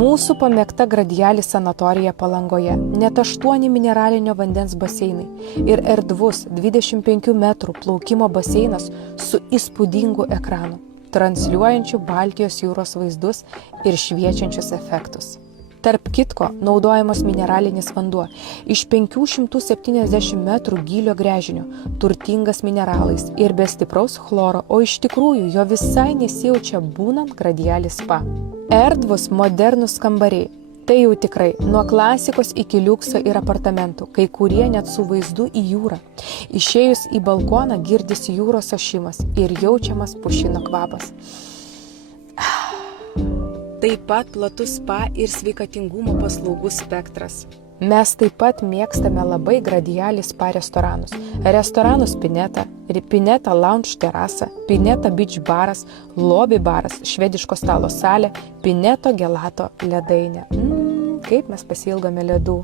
Mūsų pamėgta Gradiali sanatorija Palangoje, net 8 mineralinio vandens baseinai ir erdvus 25 metrų plaukimo baseinas su įspūdingu ekranu, transliuojančiu Baltijos jūros vaizdus ir šviečiančius efektus. Tarp kitko, naudojamas mineralinis vanduo iš 570 metrų gylio gręžinio, turtingas mineralais ir be stipraus chloro, o iš tikrųjų jo visai nesijaučia būnant Gradiali spa. Erdvus modernus kambariai. Tai jau tikrai, nuo klasikos iki liukso ir apartamentų, kai kurie net su vaizdu į jūrą. Išėjus į balkoną girdisi jūros ošimas ir jaučiamas pušino kvapas. Taip pat platus spa ir sveikatingumo paslaugų spektras. Mes taip pat mėgstame labai Gradiali spa restoranus. Restoranus Pineta, Pineta Lounge terasa, Pineta Beach baras, lobby baras, švediško stalo salė, Pineto gelato ledainė. Kaip mes pasiilgome ledų.